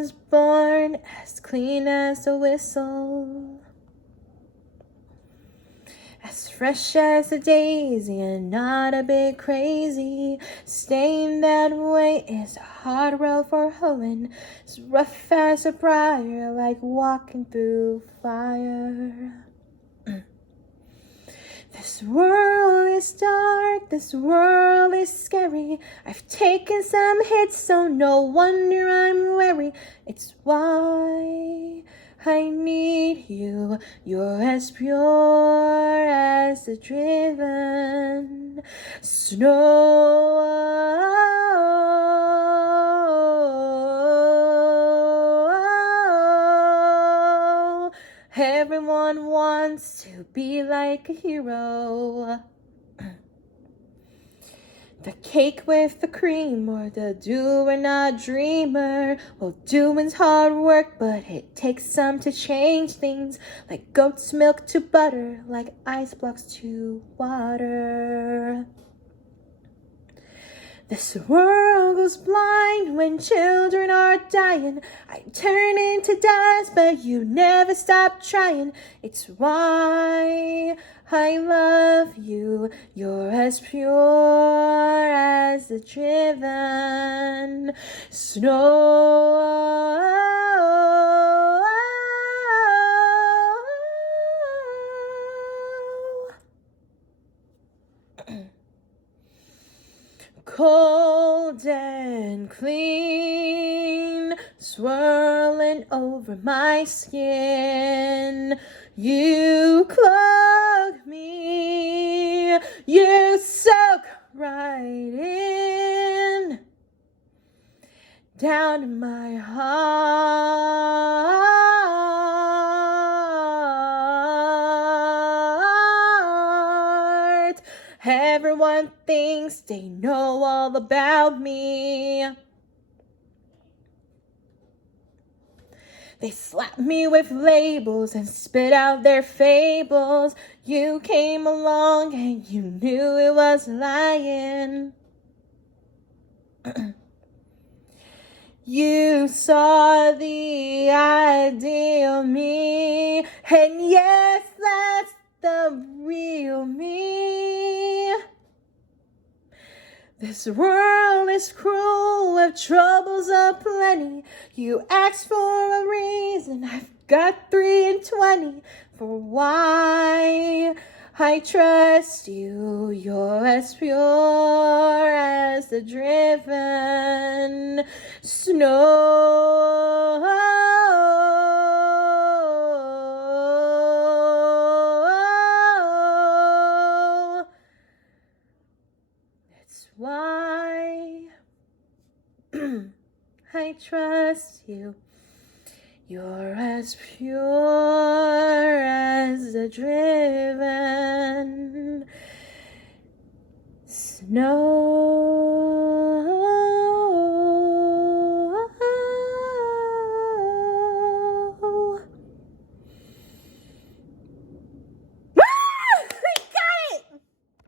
was born, as clean as a whistle, as fresh as a daisy and not a bit crazy. Staying that way is a hard road for hoeing, as rough as a briar, like walking through fire. This world is dark, this world is scary. I've taken some hits, so no wonder I'm wary. It's why I need you. You're as pure as the driven snow. Everyone wants to be like a hero. The cake with the cream or the do or not dreamer. Well, doing's hard work, but it takes some to change things. Like goat's milk to butter, like ice blocks to water. This world goes blind when children are dying. I turn into dust, but you never stop trying. It's why I love you. You're as pure as the driven snow. Cold and clean, swirling over my skin. You clog me, you soak right in, down in my heart. Everyone thinks they know all about me. They slap me with labels and spit out their fables. You came along and you knew it was lying. You saw the ideal me, and yes, that's the real me. This world is cruel with troubles aplenty. You asked for a reason, I've got 3 and 20 for why I trust you. You're as pure as the driven snow. That's why I trust you. You're as pure as the driven snow.